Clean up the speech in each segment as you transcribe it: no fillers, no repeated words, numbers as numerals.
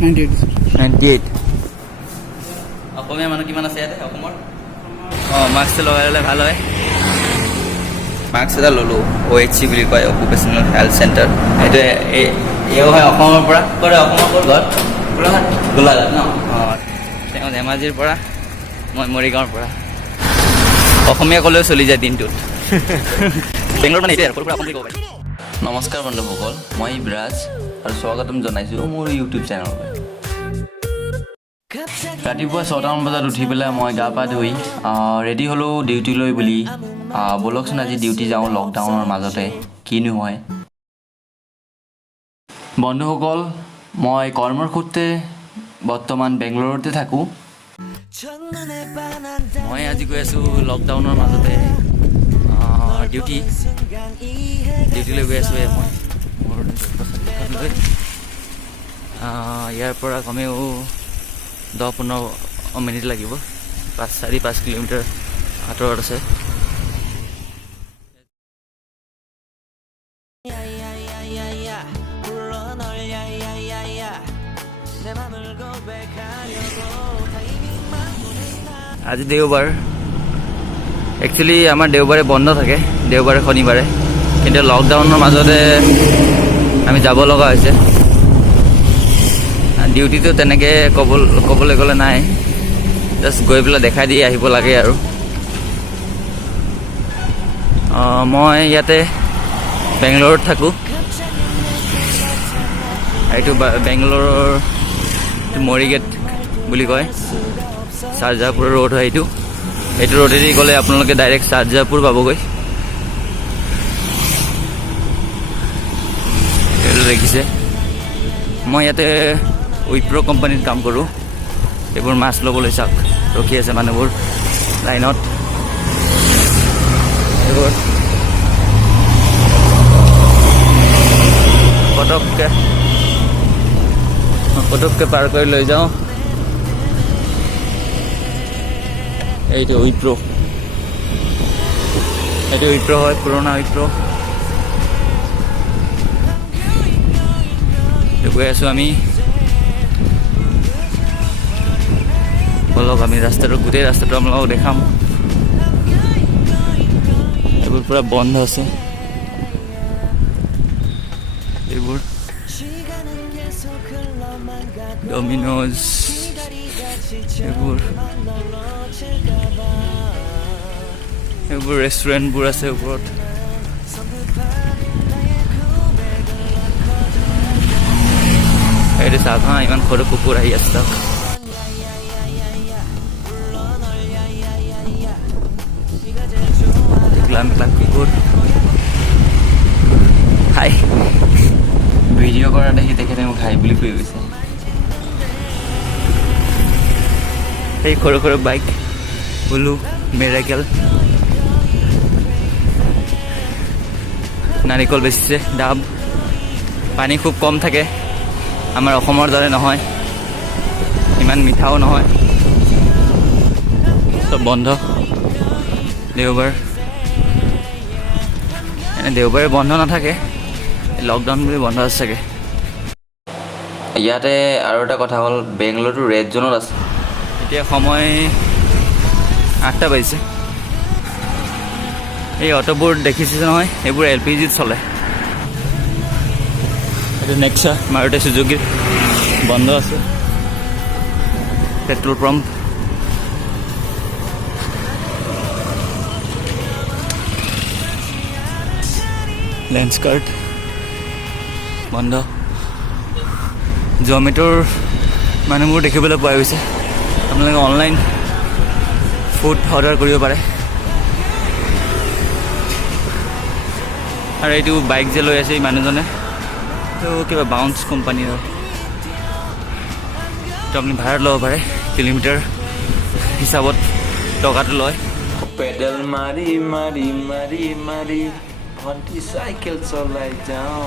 98 অসমীয়া মানুহ কিমান আছে ইয়াতে অসমৰ মাস্কটো লগাই ল'লে ভাল হয় মাস্ক এটা ল'লোঁ OHC বুলি কয় অকুপেশ্যনেল হেল্থ চেণ্টাৰ এইটো এও হয় অসমৰ পৰা কৰে অসমৰ ক'ত ঘৰ গোলাঘাট ন তেওঁ ধেমাজিৰ পৰা মই মৰিগাঁৱৰ পৰা অসমীয়া ক'লেও চলি যায় দিনটোত বেংগলৰ মানে এতিয়া পৰা অসমীয়া ক'ব পাৰি নমস্কাৰ বন্ধুসকল মই বিৰাজ আৰু স্বাগতম জনাইছোঁ মোৰ ইউটিউব চেনেললৈ ৰাতিপুৱা 6টামান বজাত উঠি পেলাই মই গা পা ধুই ৰেডি হ'লোঁ ডিউটিলৈ বুলি ব'লকচোন আজি ডিউটি যাওঁ লকডাউনৰ মাজতে কিনো হয় বন্ধুসকল মই কৰ্মৰ সূত্ৰে বৰ্তমান বেংগলুৰুতে থাকোঁ মই আজি গৈ আছোঁ লকডাউনৰ মাজতে ডিউটিলৈ গৈ আছোঁ মই মোৰ লৈ ইয়াৰ পৰা কমেও 10-15 মিনিট লাগিব 4-5 কিলোমিটাৰ আঁতৰত আছে আজি দেওবাৰ একচুৱেলি আমাৰ দেওবাৰে বন্ধ থাকে দেওবাৰে শনিবাৰে কিন্তু লকডাউনৰ মাজতে আমি যাব লগা হৈছে ডিউটিটো তেনেকৈ ক'বলৈ গ'লে নাই জাষ্ট গৈ পেলাই দেখাই দি আহিব লাগে আৰু মই ইয়াতে বেংগলুৰুত থাকোঁ এইটো বেংগলুৰুৰ মৰিগেট বুলি কয় চাৰ্জাপুৰ ৰোড হয় এইটো ৰোডেদি গ'লে আপোনালোকে ডাইৰেক্ট চাৰ্জাপুৰ পাবগৈ এইটো দেখিছে মই ইয়াতে উইপ্ৰ' কোম্পানীত কাম কৰোঁ এইবোৰ মাছ ল'বলৈ চাওক ৰখি আছে মানুহবোৰ লাইনত এইবোৰ পটককৈ পাৰ কৰি লৈ যাওঁ এইটো উইপ্ৰ' হয় পুৰণা উইপ্ৰ' গৈ আছোঁ আমি বলক আমি গোটেই ৰাস্তাটো আপোনালোকক দেখাম এইবোৰ পূৰা বন্ধ আছে এইবোৰ ডমিন'জ এইবোৰ ৰেষ্টুৰেণ্টবোৰ আছে ওপৰত এইটো চাওক হা ইমান সৰু কুকুৰ আহি আছে তাক কুকুৰ হাই ভিডিঅ' কৰা দেখি তেখেতে মোক হাই বুলি কৈ গৈছে এই সৰু সৰু বাইক বুলু মেৰাকেল নাৰিকল বেচিছে ডাব পানী খুব কম থাকে আমাৰ অসমৰ দৰে নহয় ইমান মিঠাও নহয় চব বন্ধ দেওবাৰ এনে দেওবাৰে বন্ধ নাথাকে লকডাউন বুলি বন্ধ আছে চাগে ইয়াতে আৰু এটা কথা হ'ল বেংগলুৰু ৰেড জ'নত আছে এতিয়া সময় 8টা বাজিছে এই অটোবোৰ দেখিছে নহয় এইবোৰ LPGত চলে এইটো নেক্সা মাৰুতি চুজুকিৰ বন্ধ আছে পেট্ৰল পাম্প লেন্সকাৰ্ট বন্ধ জমেট'ৰ মানুহবোৰ দেখিবলৈ পোৱা গৈছে আপোনালোকে অনলাইন ফুড অৰ্ডাৰ কৰিব পাৰে আৰু এইটো বাইক যে লৈ আছে এই মানুহজনে এইটো কিবা বাউন্স কোম্পানীৰ হয় এইটো আপুনি ভাড়াত ল'ব পাৰে কিলোমিটাৰ হিচাপত টকাটো লয় পেডেল মাৰি মাৰি মাৰি মাৰি ভণ্টি চাইকেল চলাই যাওঁ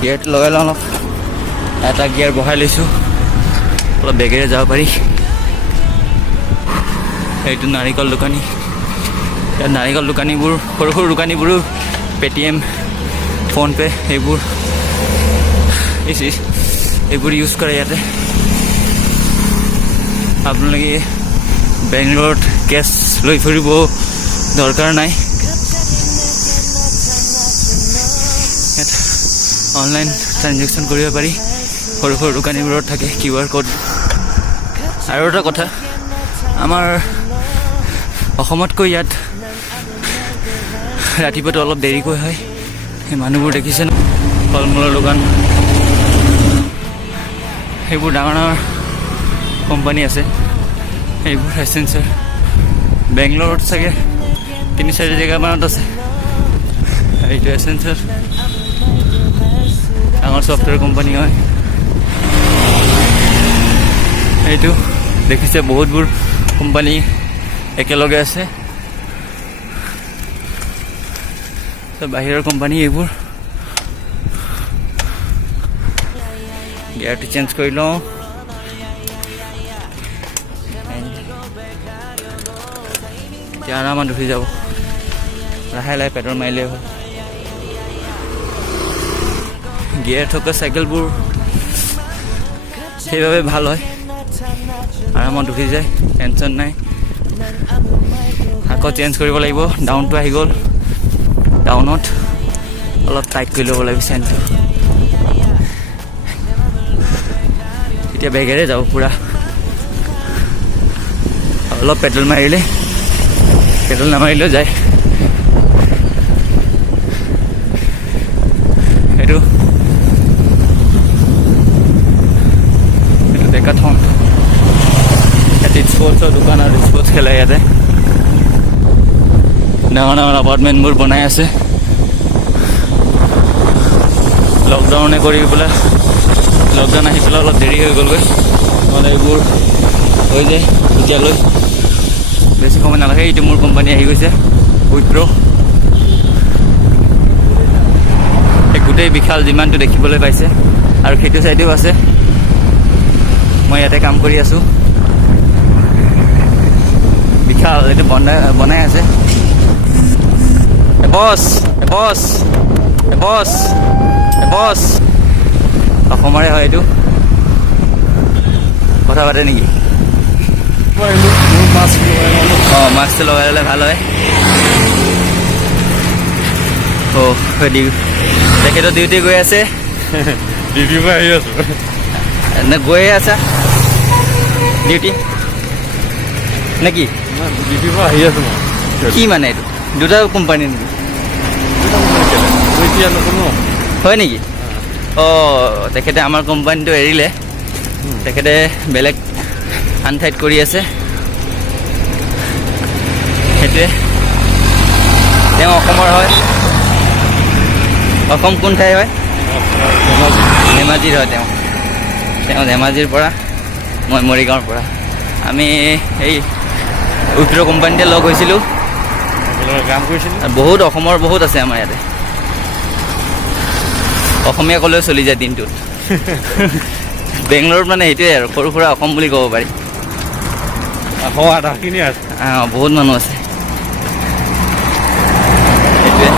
গিয়াৰটো লগাই লওঁ অলপ এটা গিয়াৰ বহাই লৈছোঁ অলপ বেগেৰে যাব পাৰি এইটো নাৰিকল দোকানী ইয়াত নাৰিকল দোকানীবোৰ সৰু সৰু দোকানীবোৰো পেটিএম ফোনপে' এইবোৰ এইবোৰ ইউজ কৰে ইয়াতে। আপোনালোকে বেংগলোৰত কেছ লৈ ফুৰিব দৰকাৰ নাই। ইয়াত অনলাইন ট্ৰানজেকশ্যন কৰিব পাৰি। সৰু সৰু দোকানীবোৰত থাকে QR কোড। আৰু এটা কথা, আমাৰ অসমতকৈ ইয়াত ৰাতিপুৱাটো অলপ দেৰিকৈ হয়। সেই মানুহবোৰ দেখিছে ন, ফল মূলৰ দোকান, সেইবোৰ ডাঙৰ ডাঙৰ কোম্পানী আছে। সেইবোৰ এচেঞ্চাৰ বেংগলোৰত চাগে 3-4 জেগামানত আছে। এইটো এচেঞ্চাৰ ডাঙৰ ছফ্টৱেৰ কোম্পানী হয়। এইটো দেখিছে বহুতবোৰ কোম্পানী একেলগে আছে। বাহিৰৰ কোম্পানী এইবোৰ। গিয়াৰটো চেঞ্জ কৰি লওঁ। এতিয়া আৰামত উঠি যাব, লাহে লাহে পেট্ৰল মাৰিলেই হ'ল। গিয়াৰ থকা চাইকেলবোৰ সেইবাবে ভাল হয়, আৰামত উঠি যায়, টেনশ্যন নাই। আকৌ চেঞ্জ কৰিব লাগিব। ডাউনটো আহি গ'ল, ডাউনত অলপ টাইট কৰি ল'ব লাগিব চেইনটো। এতিয়া বেগেৰে যাব পুৰা। অলপ পেট্ৰল মাৰিলে, পেট্ৰল নামাৰিলেও যায়। এইটো ডেকাথন। ইয়াত স্পৰ্টছৰ দোকান আৰু স্পৰ্টছ খেলে। ইয়াতে ডাঙৰ ডাঙৰ এপাৰ্টমেণ্টবোৰ বনাই আছে। লকডাউনে কৰি পেলাই, লকডাউন আহি পেলাই অলপ দেৰি হৈ গ'লগৈ। নহ'লে এইবোৰ হৈ যায় এতিয়ালৈ, বেছি সময় নালাগে। এইটো মোৰ কোম্পানী আহি গৈছে, উইপ্ৰ'। এই গোটেই বিশাল যিমানটো দেখিবলৈ পাইছে, আৰু সেইটো চাইডেও আছে। মই ইয়াতে কাম কৰি আছোঁ। বিশাল এইটো বনাই আছে। বছ বছ বছ বছ অসমৰে হয় এইটো। কথা পাতে নেকি? অঁ, মাস্কটো লগাই ল'লে ভাল হয়। তেখেতৰ ডিউটি গৈ আছে। ডিউটিৰ পৰা আহি আছো। নে গৈয়ে আছা ডিউটি নেকি? ডিউটিৰ পৰা আহি আছো মই। কি মানে এইটো দুটা কোম্পানী নেকি? এতিয়া নকৰো হয় নেকি? অঁ, তেখেতে আমাৰ কোম্পানীটো এৰিলে, তেখেতে বেলেগ আন ঠাইত কৰি আছে। সেইটোৱে। তেওঁ অসমৰ হয়। অসম কোন ঠাই হয়? ধেমাজিৰ হয় তেওঁ। ধেমাজিৰ পৰা, মই মৰিগাঁৱৰ পৰা। আমি এই উইপ্ৰ' কোম্পানীতে লগ হৈছিলোঁ। কাম কৰিছিলোঁ। বহুত অসমৰ বহুত আছে আমাৰ ইয়াতে। অসমীয়া ক'লেও চলি যায় দিনটোত। বেংগলোৰত মানে সেইটোৱে আৰু সৰু সুৰা অসম বুলি ক'ব পাৰি। আধাখিনি আছে। বহুত মানুহ আছে। সেইটোৱে।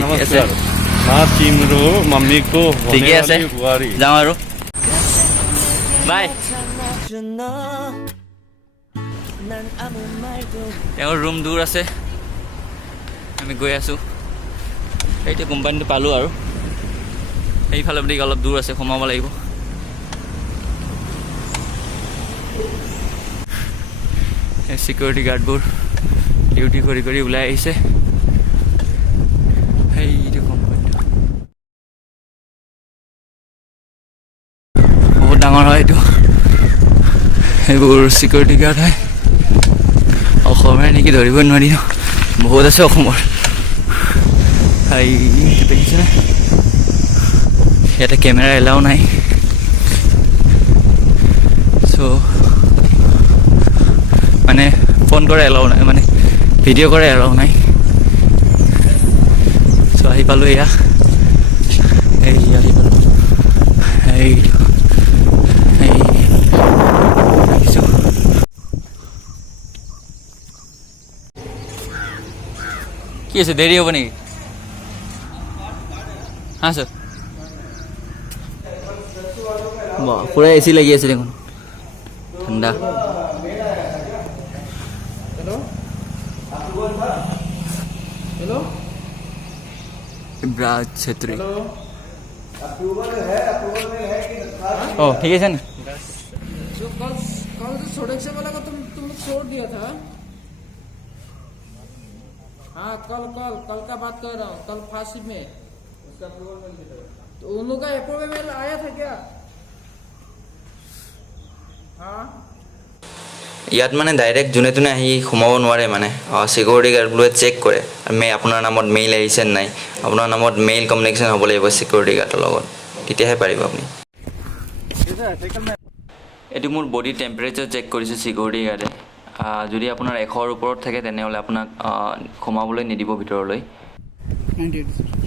ঠিকে আছে, ঠিকে আছে, যাওঁ আৰু বাই। তেওঁৰ ৰুম দূৰ আছে, আমি গৈ আছোঁ। সেইটো কোম্পানীটো পালোঁ আৰু সেইফালে বুলি অলপ দূৰ আছে, সোমাব লাগিব। এই চিকিউৰিটি গাৰ্ডবোৰ ডিউটি কৰি কৰি ওলাই আহিছে। সেইটো কোম্পানীটো বহুত ডাঙৰ হয়। এইটো সেইবোৰ চিকিউৰিটি গাৰ্ড হয়। অসমৰে নেকি ধৰিব নোৱাৰি ন, বহুত আছে অসমৰ। দেখিছেনে? ইয়াতে কেমেৰা এলাও নাই। চ' মানে ফোন কৰে এলাও নাই, মানে ভিডিঅ' কৰে এলাও নাই। চ' আহি পালোঁ এয়া, আহি পালোঁ দেখিছোঁ। কি আছে, দেৰি হ'ব নেকি? हाँ सर पूरा एसी लगी আছে দেখুন ঠান্ডা हेलो ब्राज छेत्री अप्रूवल है कि ओ ठीक है सर जो कल कल जो सोडेक्सा वाला को तुम लोग छोड़ दिया था हाँ कल कल कल का बात कर रहा हूँ कल फांसी में उसका अप्रूवल मिल गया तो उन लोग का अप्रूवल आया था क्या हाँ ইয়াত মানে ডাইৰেক্ট যোনে তোনে আহি সোমাব নোৱাৰে মানে সিকিউৰিটি গাৰ্ডবোৰে চেক কৰে আপোনাৰ নামত মেইল আহিছে নাই আপোনাৰ নামত মেইল কমিউনিকেশ্যন হ'ব লাগিব সিকিউৰিটি গাৰ্ডৰ লগত তেতিয়াহে পাৰিব আপুনি এইটো মোৰ বডি টেম্পাৰেচাৰ চেক কৰিছে সিকিউৰিটি গাৰ্ডে যদি আপোনাৰ 100ৰ ওপৰত থাকে তেনেহ'লে আপোনাক সোমাবলৈ নিদিব ভিতৰলৈ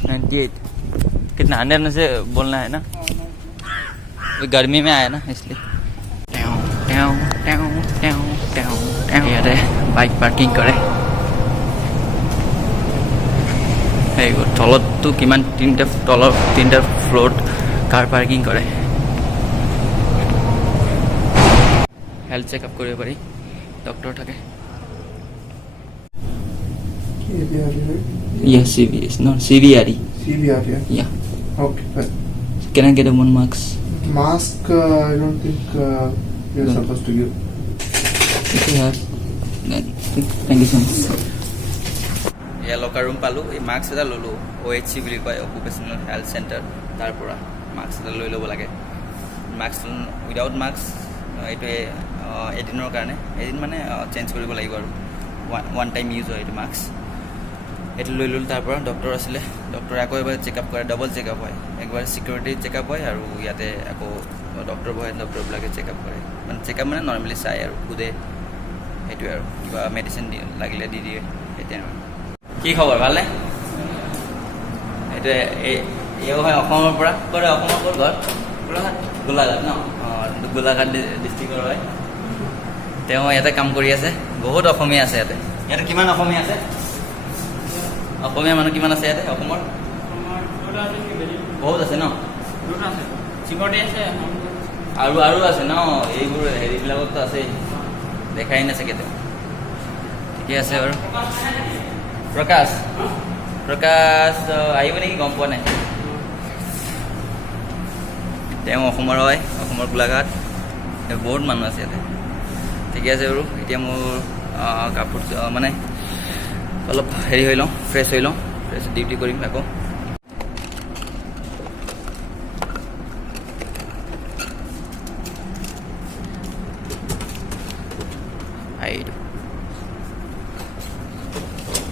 98 कितना 100 में से बोलना है ना गर्मी में आया ना इसलिए ইয়াতে বাইক পাৰ্কিং কৰে এইবোৰ তলততো কিমান তিনিটা ফ্ল'ৰত কাৰ পাৰ্কিং কৰে হেল্থ চেকআপ কৰিব পাৰি ডক্টৰ থাকে Yeah, CVS, not CVRE. CVR, yeah. Yeah. Okay, fine. Can I get a one mask? Mask, I don't think you're No. supposed to give. If you have, then thank you so much. এয়া locker room পালোঁ এই mask এটা ল'লোঁ OHC বুলি কয় অকুপেশ্যনেল health centre তাৰ পৰা mask এটা লৈ ল'ব লাগে মাস্ক উইদাউট মাস্ক এইটোৱে এদিনৰ কাৰণে এদিন মানে চেঞ্জ কৰিব লাগিব আৰু ওৱান টাইম ইউজ হয় এইটো মাস্ক এইটো লৈ ল'লোঁ তাৰ পৰা ডক্টৰ আছিলে ডক্টৰে আকৌ এবাৰ চেকআপ কৰে ডাবল চেকআপ হয় একবাৰ চিকিউৰিটি চেকআপ হয় আৰু ইয়াতে আকৌ ডক্টৰ বহে ডক্টৰবিলাকে চেকআপ কৰে মানে চেকআপ মানে নৰ্মেলি চাই আৰু সোধে সেইটোৱে আৰু কিবা মেডিচিন লাগিলে দি দিয়ে সেইটোৱে আৰু কি খবৰ ভালনে এইটোৱে এওঁ হয় অসমৰ পৰা ক'ত অসমৰ ক'ত ঘৰ গোলাঘাট গোলাঘাট ন অঁ গোলাঘাট ডিষ্ট্ৰিক্টৰ হয় তেওঁ ইয়াতে কাম কৰি আছে বহুত অসমীয়া আছে ইয়াতে ইয়াতে কিমান অসমীয়া আছে অসমীয়া মানুহ কিমান আছে ইয়াতে অসমৰ বহুত আছে ন আৰু আৰু আছে ন এইবোৰ হেৰিবিলাকতো আছেই দেখাই নাথাকে তেওঁ ঠিকে আছে বাৰু প্ৰকাশ আহিব নেকি গম পোৱা নাই তেওঁ অসমৰ হয় অসমৰ গোলাঘাট বহুত মানুহ আছে ইয়াতে ঠিকে আছে বাৰু এতিয়া মোৰ কাপোৰ মানে অলপ হেৰি হৈ লওঁ ফ্ৰেছ হৈ লওঁ ফ্ৰেছ ডিউটি কৰিম আকৌ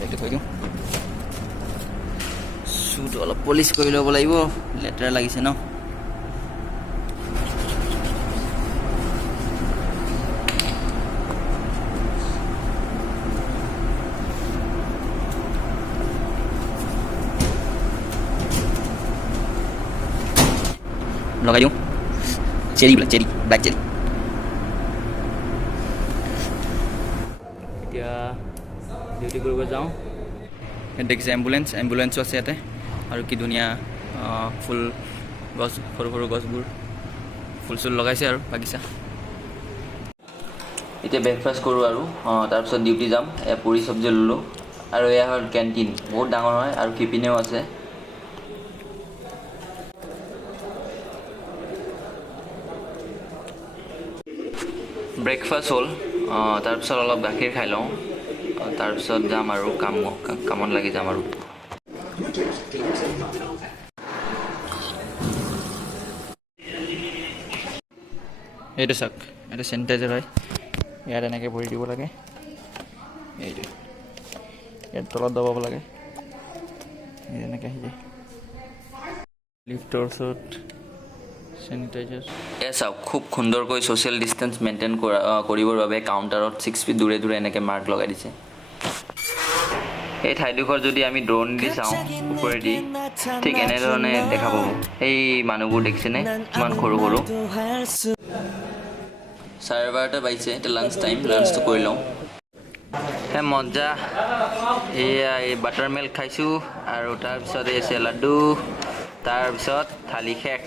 এইটো কৈ দিওঁ শ্বুটো অলপ পলিচ কৰি ল'ব লাগিব লেতেৰা লাগিছে ন লগাই দিওঁ চেৰি ব্লেক চেৰি এতিয়া ডিউটি কৰিব যাওঁ ইয়াত দেখিছে এম্বুলেঞ্চো আছে ইয়াতে আৰু কি ধুনীয়া ফুল গছ সৰু সৰু গছবোৰ ফুল চুল লগাইছে আৰু বাগিচা এতিয়া ব্ৰেকফাষ্ট কৰোঁ আৰু তাৰপিছত ডিউটি যাম এয়া পুৰি চব্জি ল'লোঁ আৰু এয়া হ'ল কেণ্টিন বহুত ডাঙৰ হয় আৰু কিপিনেও আছে ব্ৰেকফাষ্ট হ'ল তাৰপিছত অলপ গাখীৰ খাই লওঁ তাৰপিছত যাম আৰু কামত লাগি যাম আৰু এইটো চাওক এইটো চেনিটাইজাৰ হয় ইয়াত এনেকৈ ভৰি দিব লাগে এইটো ইয়াত তলত দবাব লাগে এনেকৈ আহি যায় লিফ্টৰ ওচৰত চেনিটাইজাৰ এয়া চাওক খুব সুন্দৰকৈ ছ'চিয়েল ডিষ্টেঞ্চ মেইনটেইন কৰিবৰ বাবে কাউণ্টাৰত 6 ফিট দূৰে দূৰে এনেকৈ মাৰ্ক লগাই দিছে এই ঠাইডোখৰ যদি আমি ড্ৰোন দি চাওঁ ওপৰেদি ঠিক এনেধৰণে দেখা পাব এই মানুহবোৰ দেখিছেনে কিমান সৰু সৰু 12:30 বাজিছে এতিয়া লাঞ্চটো কৰি লওঁ হে মজা এয়া এই বাটাৰ মিল্ক খাইছোঁ আৰু তাৰপিছত এই আছে লাড্ডু তাৰপিছত থালি শেষ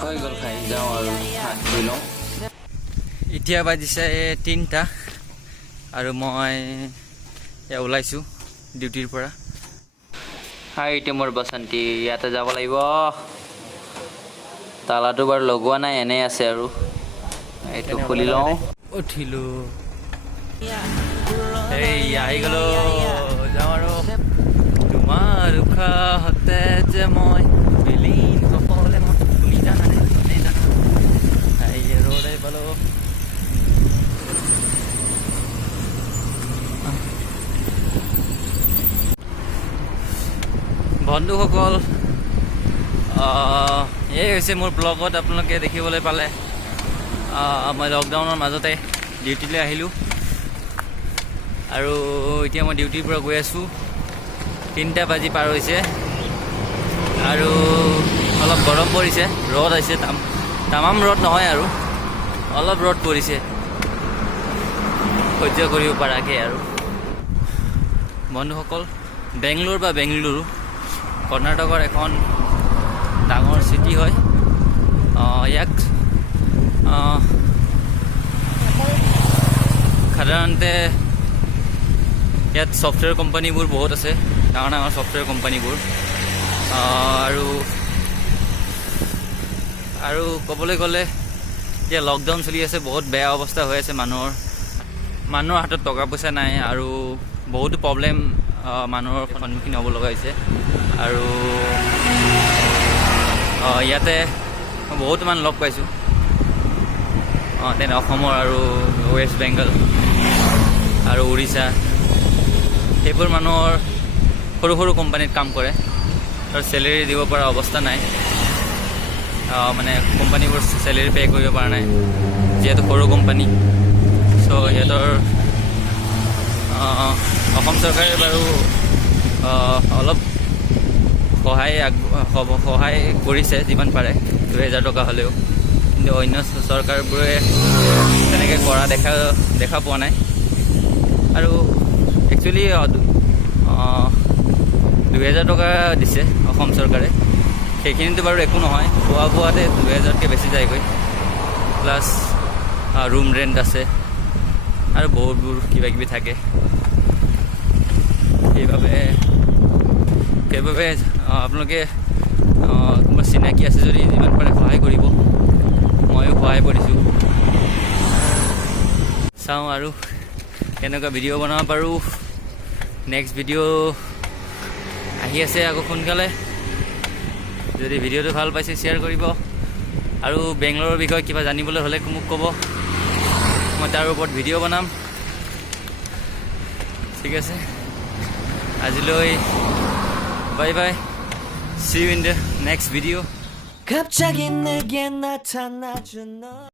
হৈ গ'ল খাই যাওঁ আৰু হাত ধুই লওঁ এতিয়া বাজিছে 3টা আৰু মই ওলাইছোঁ ডিউটিৰ পৰা হাই এতিয়া মোৰ বসন্তী ইয়াতে যাব লাগিব তালাটো বাৰু লগোৱা নাই এনেই আছে আৰু এইটো খুলি লওঁ উঠিলোঁ এই আহি গ'লো যাওঁ আৰু তোমাৰ উশাহতে যে মই বিলীন সকলে মই শুনি জানানে ৰ'দাই পালোঁ বন্ধুসকল এই হৈছে মোৰ ব্লগত আপোনালোকে দেখিবলৈ পালে মই লকডাউনৰ মাজতে ডিউটিলৈ আহিলোঁ আৰু এতিয়া মই ডিউটিৰ পৰা গৈ আছোঁ 3টা বাজি পাৰ হৈছে আৰু অলপ গৰম পৰিছে ৰ'দ আহিছে তামাম ৰ'দ নহয় আৰু অলপ ৰ'দ পৰিছে সহ্য কৰিব পৰাকৈ আৰু বন্ধুসকল বেংগলুৰু কৰ্ণাটকৰ এখন ডাঙৰ চিটি হয় ইয়াক সাধাৰণতে ইয়াত ছফ্টৱেৰ কোম্পানীবোৰ বহুত আছে ডাঙৰ ছফ্টৱেৰ কোম্পানীবোৰ আৰু ক'বলৈ গ'লে এতিয়া লকডাউন চলি আছে বহুত বেয়া অৱস্থা হৈ আছে মানুহৰ হাতত টকা পইচা নাই আৰু বহুতো প্ৰব্লেম মানুহৰ সন্মুখীন হ'ব লগা হৈছে আৰু ইয়াতে বহুত মানুহ লগ পাইছোঁ তেনে অসমৰ আৰু ৱেষ্ট বেংগল আৰু উৰিষ্যা সেইবোৰ মানুহৰ সৰু কোম্পানীত কাম কৰে আৰু চেলেৰি দিব পৰা অৱস্থা নাই মানে কোম্পানীবোৰ চেলেৰি পে' কৰিব পৰা নাই যিহেতু সৰু কোম্পানী চ' সিহঁতৰ অসম চৰকাৰে বাৰু অলপ সহায় কৰিছে যিমান পাৰে 2000 টকা হ'লেও কিন্তু অন্য চৰকাৰবোৰে তেনেকৈ কৰা দেখা পোৱা নাই আৰু একচুৱেলি 2000 টকা দিছে অসম চৰকাৰে সেইখিনিতো বাৰু একো নহয় খোৱা বোৱাতে 2000তকৈ বেছি যায়গৈ প্লাছ ৰুম ৰেণ্ট আছে আৰু বহুতবোৰ কিবাকিবি থাকে সেইবাবে আপোনালোকে কোনোবা চিনাকি আছে যদি যিমান পাৰে সহায় কৰিব ময়ো সহায় কৰিছোঁ চাওঁ আৰু কেনেকুৱা ভিডিঅ' বনাব পাৰোঁ নেক্সট ভিডিঅ' আহি আছে আকৌ সোনকালে যদি ভিডিঅ'টো ভাল পাইছে শ্বেয়াৰ কৰিব আৰু বেংগলোৰৰ বিষয়ে কিবা জানিবলৈ হ'লে মোক ক'ব মই তাৰ ওপৰত ভিডিঅ' বনাম ঠিক আছে আজিলৈ bye bye see you in the next video 갑자기 내게 나타나준 너